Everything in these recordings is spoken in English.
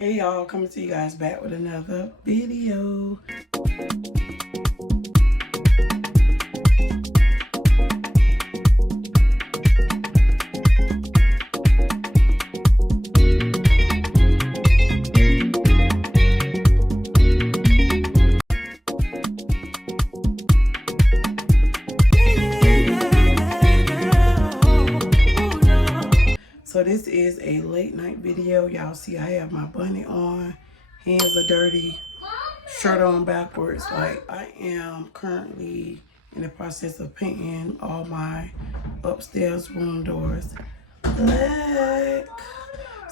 Hey y'all, coming to you guys back with another video. So this is a late night video. Y'all see I have my bunny on, hands are dirty, shirt on backwards. Like, I am currently in the process of painting all my upstairs room doors black.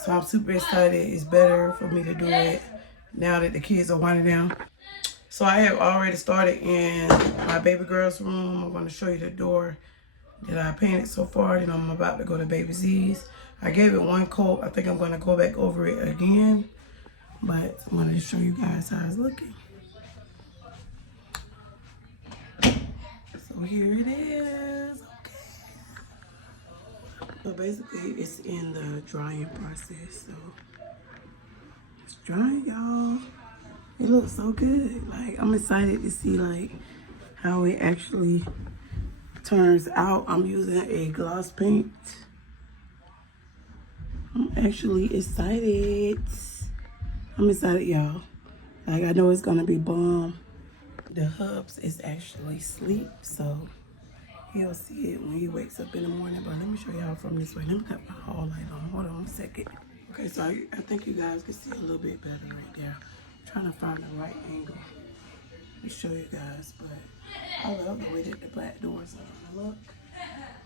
So I'm super excited. It's better for me to do it now that the kids are winding down. So I have already started in my baby girl's room. I'm going to show you the door that I painted so far. Then I'm about to go to baby Z's. I gave it one coat. I think I'm going to go back over it again. But I wanted to show you guys how it's looking. So here it is. Okay. So basically it's in the drying process. So it's drying, y'all. It looks so good. Like, I'm excited to see like how it actually turns out. I'm using a gloss paint. I'm actually excited. I'm excited, y'all. Like, I know it's gonna be bomb. The hubs is actually asleep, so he'll see it when he wakes up in the morning. But let me show y'all from this way. Let me cut my hall light on. Hold on a second. Okay, so I think you guys can see a little bit better right there. I'm trying to find the right angle to show you guys, but I love the way that the black doors are gonna look.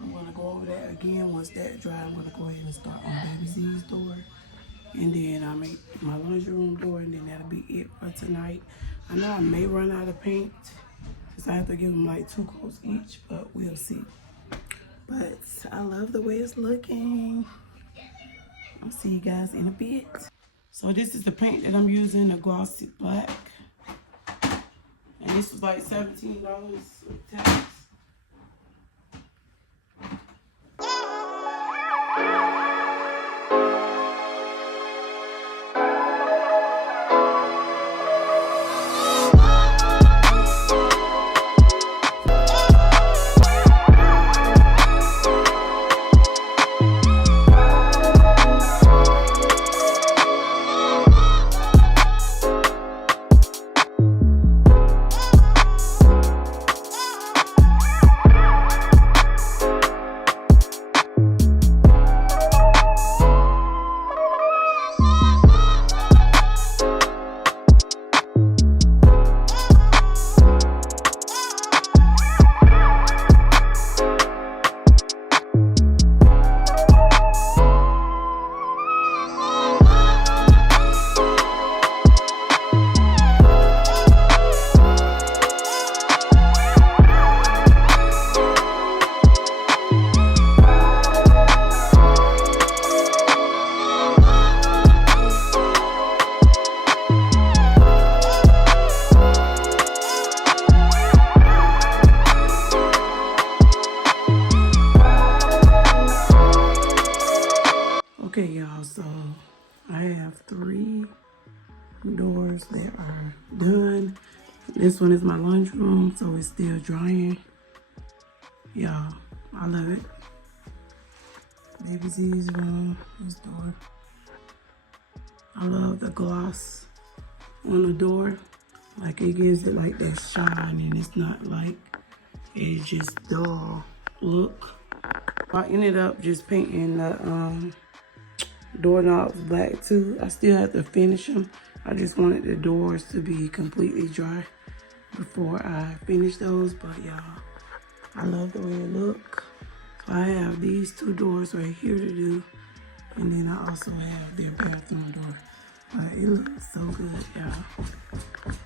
I'm gonna go over that again. Once that dry, I'm gonna go ahead and start on baby Z's door. And then I'll make my laundry room door, and then that'll be it for tonight. I know I may run out of paint since I have to give them like 2 coats each, but we'll see. But I love the way it's looking. I'll see you guys in a bit. So this is the paint that I'm using, the glossy black. And this was like $17 with tax. Okay, y'all, so I have 3 doors that are done. This one is my laundry room, so it's still drying. Y'all, I love it. Baby Z's room, this door. I love the gloss on the door. Like, it gives it like that shine, and it's not like it's just dull look. I ended up just painting the doorknobs black too. I still have to finish them. I just wanted the doors to be completely dry before I finish those. But y'all, I love the way it look. So I have these 2 doors right here to do, and then I also have their bathroom door. But it looks so good, y'all.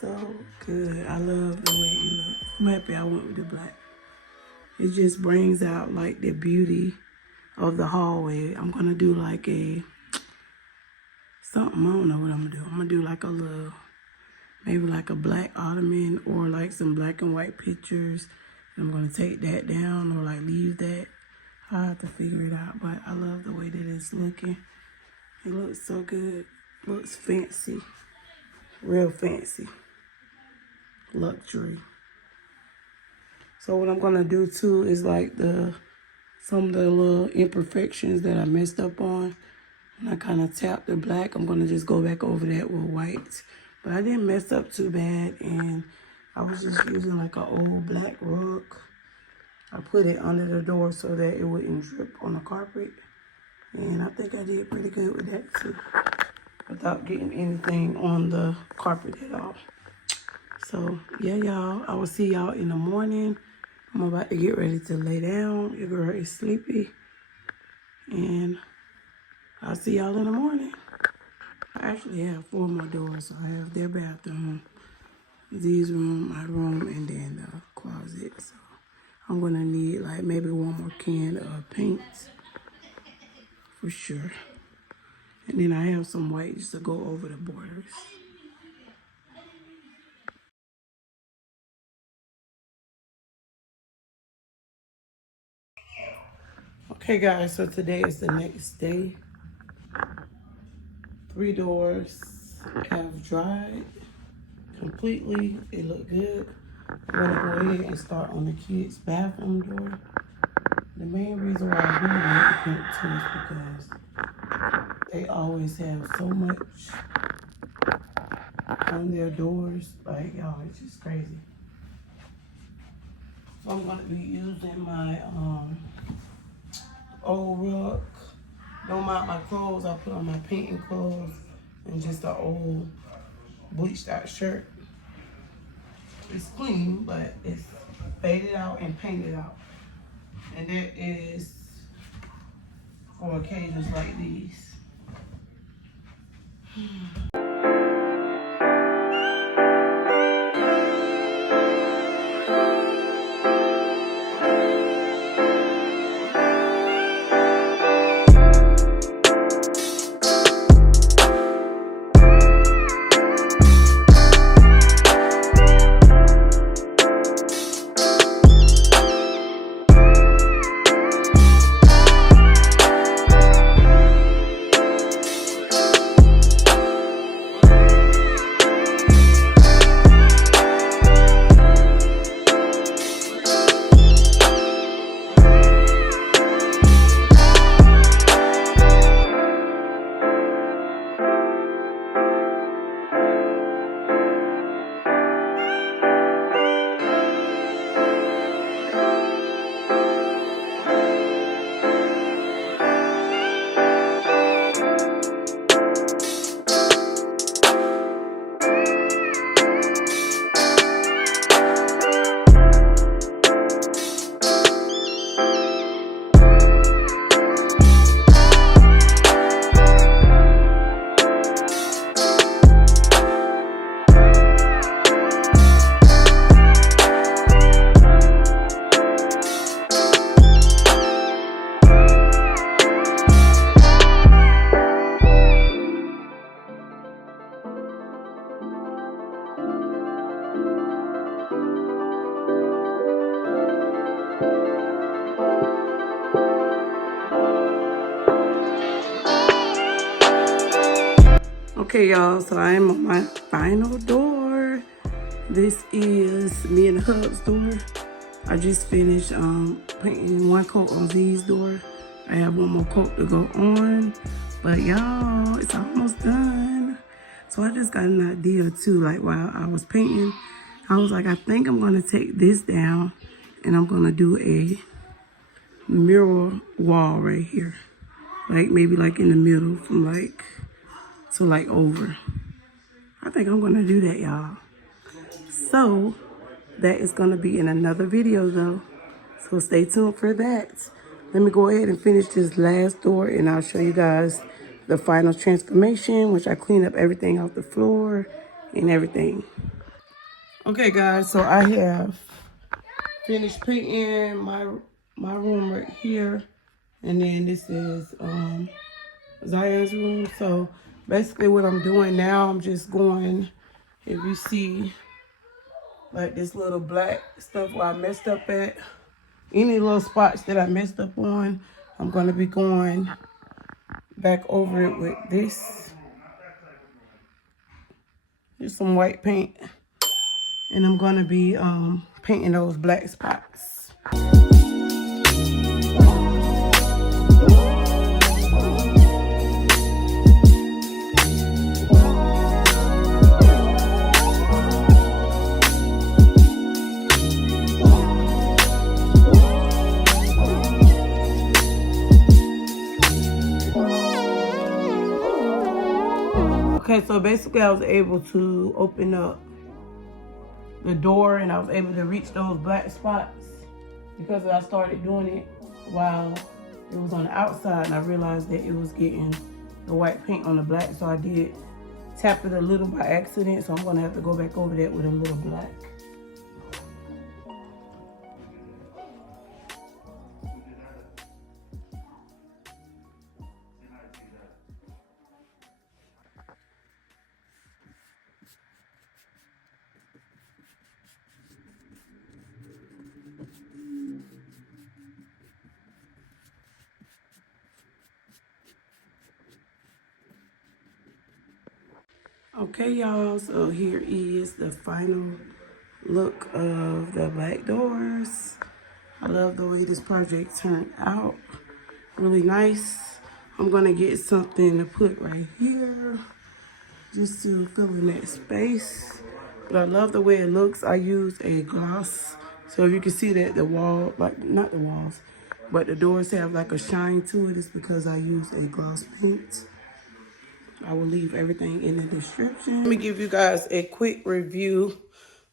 So good. I love the way it looks. I'm happy I went with the black. It just brings out like the beauty of the hallway. I'm gonna do like something, I don't know what I'm gonna do. I'm gonna do like a little, maybe like a black ottoman or like some black and white pictures. I'm gonna take that down or like leave that. I have to figure it out, but I love the way that it's looking. It looks so good. Looks fancy, real fancy, luxury. So what I'm gonna do too is like some of the little imperfections that I messed up on. When I kind of tapped the black, I'm gonna just go back over that with white. But I didn't mess up too bad, and I was just using like an old black rug. I put it under the door so that it wouldn't drip on the carpet. And I think I did pretty good with that too, without getting anything on the carpet at all. So yeah, y'all, I will see y'all in the morning. I'm about to get ready to lay down. Your girl is sleepy. And I'll see y'all in the morning. I actually have 4 more doors. So I have their bathroom, Z's room, my room, and then the closet. So I'm gonna need like maybe 1 more can of paint for sure. And then I have some white just to go over the borders. Okay guys, so today is the next day. 3 doors have dried completely. They look good. I'm gonna go ahead and start on the kids' bathroom door. The main reason why I really want to paint too is because they always have so much on their doors. Like, y'all, it's just crazy. So I'm gonna be using my old rug. Don't mind my clothes. I put on my painting clothes and just an old bleached out shirt. It's clean, but it's faded out and painted out. And that is for occasions like these. Okay, y'all, so I am on my final door. This is me and the Hub's door. I just finished painting 1 coat on Z's door. I have 1 more coat to go on. But y'all, it's almost done. So I just got an idea too, like while I was painting, I was like, I think I'm gonna take this down and I'm gonna do a mirror wall right here. Like maybe like in the middle from like to like over. I think I'm gonna do that, y'all. So that is gonna be in another video though. So stay tuned for that. Let me go ahead and finish this last door and I'll show you guys the final transformation, which I cleaned up everything off the floor and everything. Okay guys, so I have finished painting my room right here. And then this is Zion's room. So basically what I'm doing now, I'm just going, if you see like this little black stuff where I messed up at, any little spots that I messed up on, I'm gonna be going back over it with this Just some white paint. And I'm gonna be painting those black spots. Okay, so basically I was able to open up the door and I was able to reach those black spots because I started doing it while it was on the outside, and I realized that it was getting the white paint on the black, so I did tap it a little by accident, so I'm gonna have to go back over that with a little black. Okay, y'all, so here is the final look of the black doors. I love the way this project turned out. Really nice. I'm gonna get something to put right here just to fill in that space. But I love the way it looks. I use a gloss. So if you can see that the wall, like not the walls, but the doors have like a shine to it, it's because I use a gloss paint. I will leave everything in the description. Let me give you guys a quick review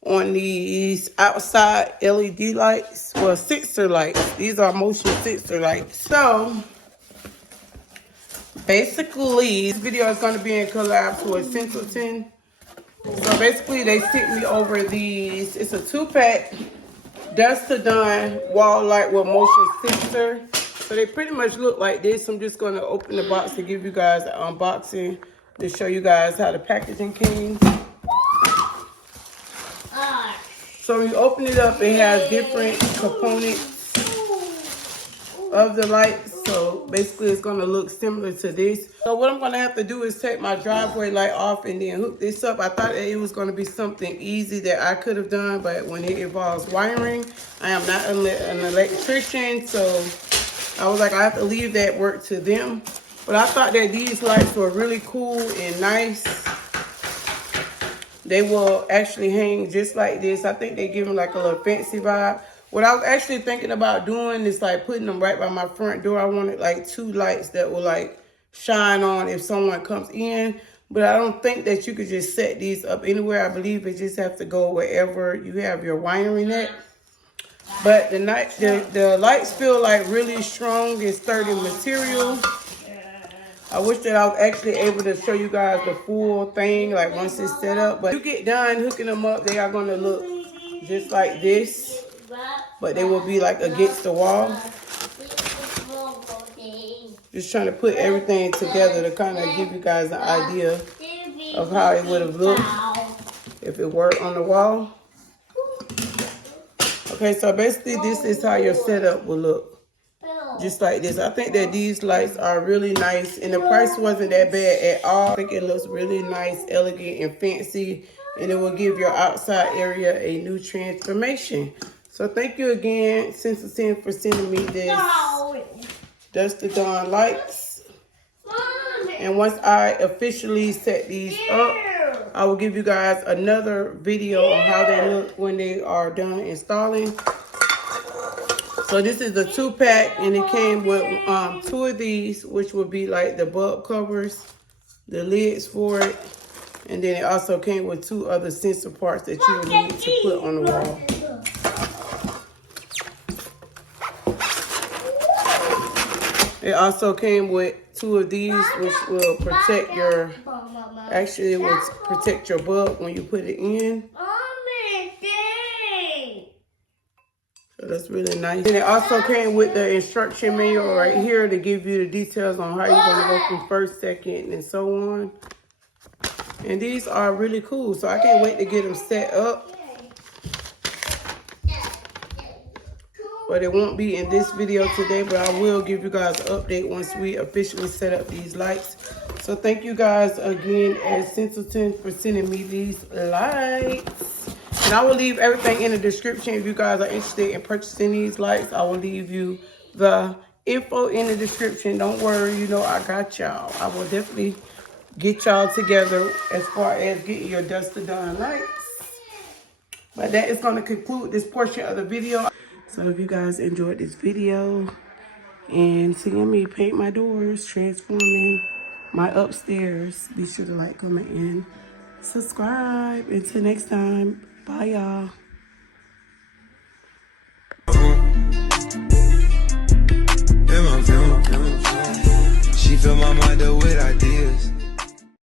on these outside LED lights. Well, sixer lights. These are motion sixer lights. So, basically, this video is going to be in collab with Cinoton. So, basically, they sent me over these. It's a 2-pack dust to done wall light with motion sixer. So they pretty much look like this. I'm just going to open the box to give you guys an unboxing to show you guys how the packaging came. So when you open it up, it has different components of the lights. So basically it's going to look similar to this. So what I'm going to have to do is take my driveway light off and then hook this up. I thought that it was going to be something easy that I could have done, but when it involves wiring, I am not an electrician, so I was like, I have to leave that work to them. But I thought that these lights were really cool and nice. They will actually hang just like this. I think they give them like a little fancy vibe. What I was actually thinking about doing is like putting them right by my front door. I wanted like 2 lights that will like shine on if someone comes in. But I don't think that you could just set these up anywhere. I believe it just have to go wherever you have your wiring at. But the lights feel like really strong and sturdy material. I wish that I was actually able to show you guys the full thing, like once it's set up. But you get done hooking them up, they are going to look just like this. But they will be like against the wall. Just trying to put everything together to kind of give you guys an idea of how it would have looked if it were on the wall. Okay, so basically this is how your setup will look. Just like this. I think that these lights are really nice and the price wasn't that bad at all. I think it looks really nice, elegant, and fancy, and it will give your outside area a new transformation. So thank you again, Cinoton, for sending me this Dust to Dawn lights. And once I officially set these up, I will give you guys another video on how they look when they are done installing. So this is the 2-pack, and it came with 2 of these, which would be like the bulb covers, the lids for it, and then it also came with 2 other sensor parts that you will need to put on the wall. It also came with 2 of these, which will protect your, actually it will protect your bulb when you put it in. So that's really nice. And it also came with the instruction manual right here to give you the details on how you're going to go from first, second, and so on. And these are really cool, so I can't wait to get them set up. But it won't be in this video today, but I will give you guys an update once we officially set up these lights. So thank you guys again at Cinoton for sending me these lights. And I will leave everything in the description if you guys are interested in purchasing these lights. I will leave you the info in the description. Don't worry, you know I got y'all. I will definitely get y'all together as far as getting your dusk to dawn lights. But that is going to conclude this portion of the video. So if you guys enjoyed this video and seeing me paint my doors, transforming my upstairs, be sure to like, comment, and subscribe. Until next time, bye y'all. She fill my mind up with ideas.